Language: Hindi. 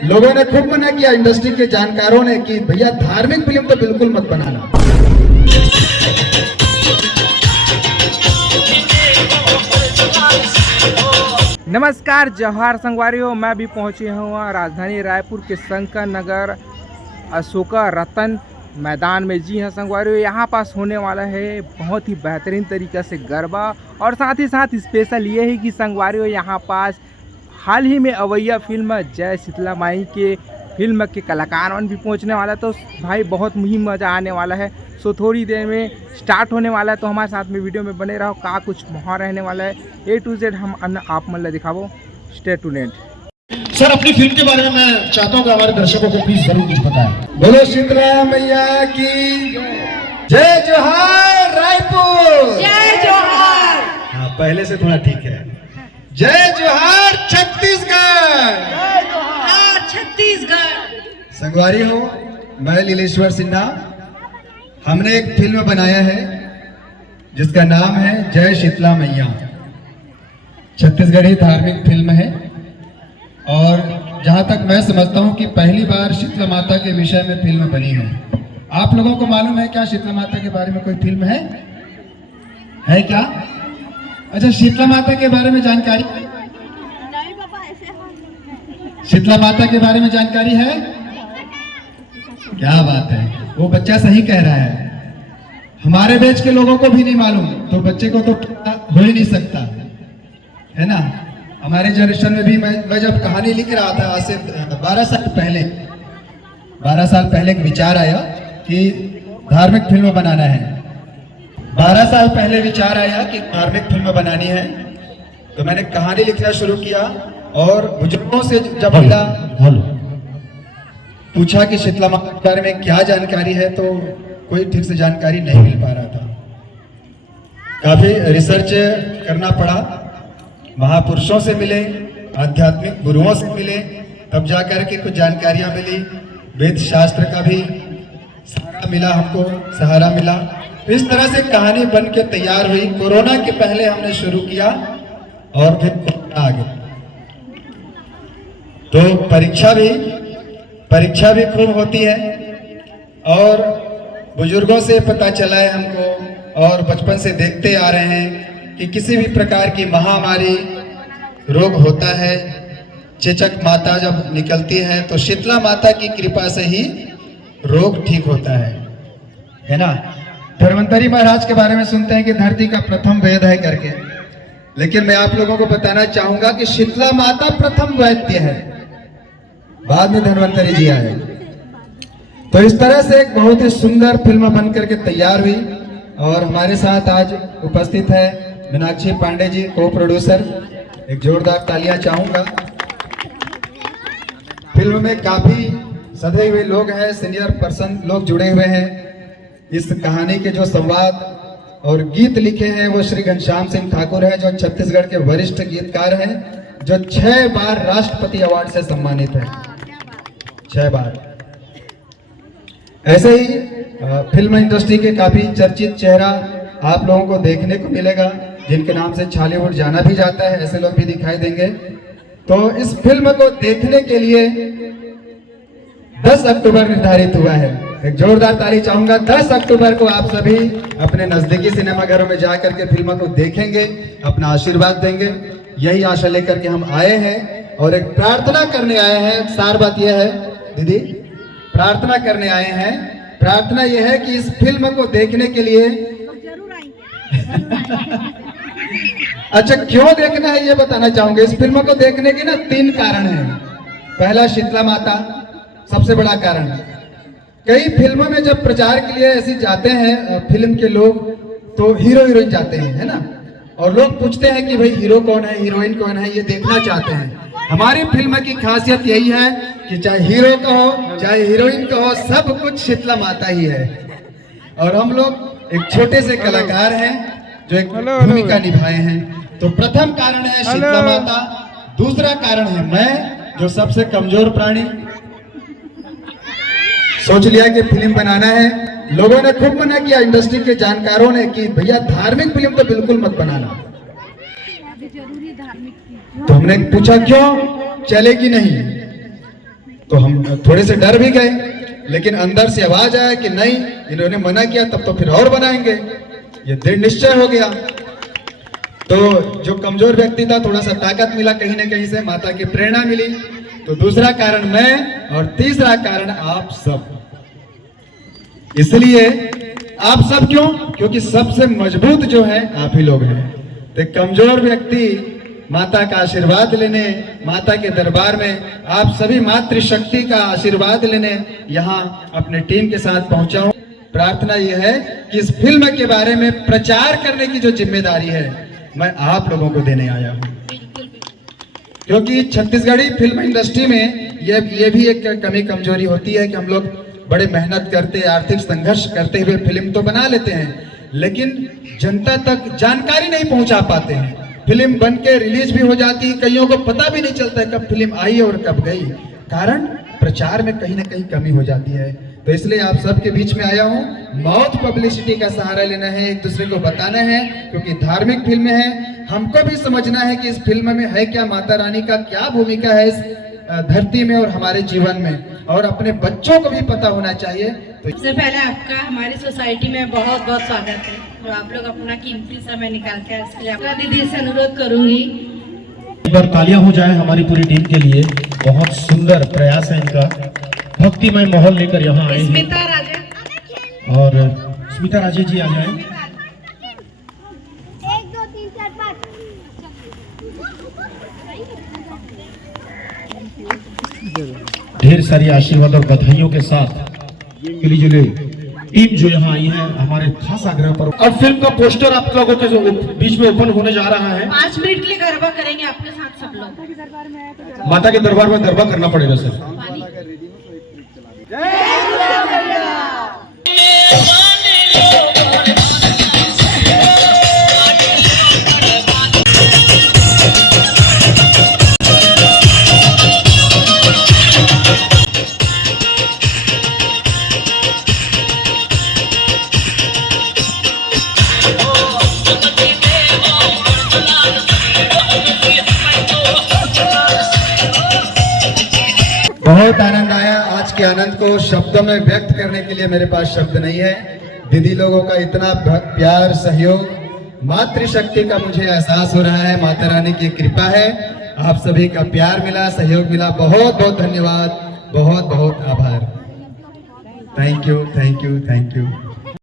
लोगों ने खूब मना किया, इंडस्ट्री के जानकारों ने, कि भैया धार्मिक फिल्म तो बिल्कुल मत बनाना। नमस्कार, जवाहर संगवारियों, मैं भी पहुंचे हूँ राजधानी रायपुर के शंकर नगर अशोका रतन मैदान में। जी हाँ संगवारियों, यहाँ पास होने वाला है बहुत ही बेहतरीन तरीक़े से गरबा, और साथ ही साथ स्पेशल ये है कि संगवारियों यहाँ पास हाल ही में अवैया फिल्म जय शीतला माई के फिल्म के कलाकार भी पहुँचने वाला है। तो भाई बहुत ही मज़ा आने वाला है। सो थोड़ी देर में स्टार्ट होने वाला है, तो हमारे साथ में वीडियो में बने रहो, का कुछ वहाँ रहने वाला है A to Z हम आप मतलब दिखावो। Stay tuned. सर, अपनी फिल्म के बारे में मैं चाहता हूँ कि हमारे दर्शकों को प्लीज जरूर कुछ बताएं। बोलो शीतला मैया की जय, जोहार रायपुर, जय जोहार। हाँ, पहले से थोड़ा ठीक है। जय जोहार छत्तीसगढ़, जय जोहार छत्तीसगढ़। संगवारी हो, मैं लीलेश्वर सिन्हा। हमने एक फिल्म बनाया है जिसका नाम है जय शीतला मैया। छत्तीसगढ़ी धार्मिक फिल्म है, और जहां तक मैं समझता हूं कि पहली बार शीतला माता के विषय में फिल्म बनी है। आप लोगों को मालूम है क्या शीतला माता के बारे में कोई फिल्म है क्या? अच्छा, शीतला माता के बारे में जानकारी? नहीं बाबा, ऐसे शीतला माता के बारे में जानकारी है? क्या बात है, वो बच्चा सही कह रहा है। हमारे बैच के लोगों को भी नहीं मालूम, तो बच्चे को तो हो ही नहीं सकता, है ना। हमारे जनरेशन में भी मैं जब कहानी लिख रहा था आज से 12 साल पहले एक विचार आया कि धार्मिक फिल्म बनाना है। 12 साल पहले विचार आया कि धार्मिक फिल्म बनानी है, तो मैंने कहानी लिखना शुरू किया, और बुजुर्गों से जब मिला, पूछा कि शीतला माता के बारे में क्या जानकारी है, तो कोई ठीक से जानकारी नहीं मिल पा रहा था। काफी रिसर्च करना पड़ा, महापुरुषों से मिले, आध्यात्मिक गुरुओं से मिले, तब जाकर के कुछ जानकारियां मिली। वेद शास्त्र का भी सहारा मिला। तो इस तरह से कहानी बन के तैयार हुई। कोरोना के पहले हमने शुरू किया, और फिर कोरोना आ गया, तो परीक्षा भी खूब होती है। और बुजुर्गों से पता चला है हमको, और बचपन से देखते आ रहे हैं कि किसी भी प्रकार की महामारी रोग होता है, चेचक माता जब निकलती है, तो शीतला माता की कृपा से ही रोग ठीक होता है ना। धन्वंतरी महाराज के बारे में सुनते हैं कि धरती का प्रथम वेद है करके, लेकिन मैं आप लोगों को बताना चाहूंगा कि शीतला माता प्रथम वैद्य है, बाद में धन्वंतरी जी आए। तो इस तरह से एक बहुत ही सुंदर फिल्म बन करके तैयार हुई, और हमारे साथ आज उपस्थित है मीनाक्षी पांडे जी, को प्रोड्यूसर। एक जोरदार तालियां चाहूंगा। फिल्म में काफी सधे हुए लोग हैं, सीनियर पर्सन लोग जुड़े हुए हैं। इस कहानी के जो संवाद और गीत लिखे हैं वो श्री घनश्याम सिंह ठाकुर है, जो छत्तीसगढ़ के वरिष्ठ गीतकार हैं, जो 6 बार राष्ट्रपति अवार्ड से सम्मानित है, 6 बार। ऐसे ही फिल्म इंडस्ट्री के काफी चर्चित चेहरा आप लोगों को देखने को मिलेगा, जिनके नाम से छालीवुड जाना भी जाता है, ऐसे लोग भी दिखाई देंगे। तो इस फिल्म को देखने के लिए 10 अक्टूबर निर्धारित हुआ है। एक जोरदार ताली चाहूंगा। 10 अक्टूबर को आप सभी अपने नजदीकी सिनेमाघरों में जाकर के फिल्म को देखेंगे, अपना आशीर्वाद देंगे। यही आशा लेकर के हम आए हैं, और एक प्रार्थना करने आए हैं। सार बात यह है दीदी, प्रार्थना करने आए हैं। प्रार्थना यह है कि इस फिल्म को देखने के लिए जरूर आएंगे। अच्छा, क्यों देखना है ये बताना चाहूंगा। इस फिल्म को देखने के ना 3 कारण हैं। पहला, शीतला माता सबसे बड़ा कारण। कई फिल्मों में जब प्रचार के लिए ऐसे जाते हैं फिल्म के लोग, तो हीरो हीरोइन जाते हैं, है ना, और लोग पूछते हैं कि भाई हीरो कौन है, हीरोइन कौन है, ये देखना चाहते हैं। हमारी फिल्म की खासियत यही है कि चाहे हीरो का हो चाहे हीरोइन का हो, सब कुछ शीतला माता ही है। और हम लोग एक छोटे से कलाकार हैं जो एक भूमिका निभाए हैं। तो प्रथम कारण है शीतला माता, दूसरा कारण है मैं, जो सबसे कमजोर प्राणी। सोच लिया कि फिल्म बनाना है। लोगों ने खूब मना किया, इंडस्ट्री के जानकारों ने, कि भैया धार्मिक फिल्म तो बिल्कुल मत बनाना। जरूरी धार्मिक तो हमने पूछा क्यों, चलेगी नहीं। तो हम थोड़े से डर भी गए, लेकिन अंदर से आवाज आया कि नहीं, इन्होंने मना किया तब तो फिर और बनाएंगे, ये दृढ़ निश्चय हो गया। तो जो कमजोर व्यक्ति था थोड़ा सा ताकत मिला कहीं ना कहीं से, माता की प्रेरणा मिली। तो दूसरा कारण मैं और तीसरा कारण आप सब। इसलिए आप सब क्यों? क्योंकि सबसे मजबूत जो है आप ही लोग हैं। तो कमजोर व्यक्ति माता का आशीर्वाद लेने, माता के दरबार में आप सभी मातृशक्ति का आशीर्वाद लेने यहाँ अपने टीम के साथ पहुंचा हूं। प्रार्थना यह है कि इस फिल्म के बारे में प्रचार करने की जो जिम्मेदारी है मैं आप लोगों को देने आया हूं, क्योंकि छत्तीसगढ़ी फिल्म इंडस्ट्री में ये भी एक कमी कमजोरी होती है कि हम लोग बड़े मेहनत करते, आर्थिक संघर्ष करते हुए फिल्म तो बना लेते हैं, लेकिन जनता तक जानकारी नहीं पहुंचा पाते हैं। फिल्म बन के रिलीज भी हो जाती है, कईयों को पता भी नहीं चलता है कब फिल्म आई और कब गई, कारण प्रचार में कहीं ना कहीं कमी हो जाती है। तो इसलिए आप सबके बीच में आया हूं, माउथ पब्लिसिटी का सहारा लेना है, एक दूसरे को बताना है, क्योंकि धार्मिक फिल्म है, हमको भी समझना है कि इस फिल्म में है क्या, माता रानी का क्या भूमिका है इस धरती में और हमारे जीवन में, और अपने बच्चों को भी पता होना चाहिए। तो सबसे पहले आपका हमारी सोसाइटी में बहुत बहुत स्वागत है, जो आप लोग अपना कीमती समय निकालते हैं, इसके लिए आपका दीदी से अनुरोध करूंगी। एक बार तालियां हो जाए हमारी पूरी टीम के लिए, बहुत सुंदर प्रयास है इनका, भक्तिमय माहौल लेकर यहाँ आए हैं। स्मिता राजे और स्मिता राजे जी आ जाए। 1 2 3 4 5 ढेर सारी आशीर्वाद और बधाइयों के साथ मिली जुली टीम जो यहाँ आई है हमारे खास आग्रह पर। अब फिल्म का पोस्टर आप लोगों के बीच में ओपन होने जा रहा है। 5 मिनट के लिए गरबा करेंगे आपके साथ सब लोग। माता के दरबार में गरबा करना पड़ेगा सर। पानी बहुत आनंद आया। आज के आनंद को शब्दों में व्यक्त करने के लिए मेरे पास शब्द नहीं है। दीदी लोगों का इतना प्यार, सहयोग, मातृशक्ति का मुझे एहसास हो रहा है, माता रानी की कृपा है, आप सभी का प्यार मिला, सहयोग मिला। बहुत बहुत धन्यवाद, बहुत बहुत आभार। Thank you, thank you, thank you.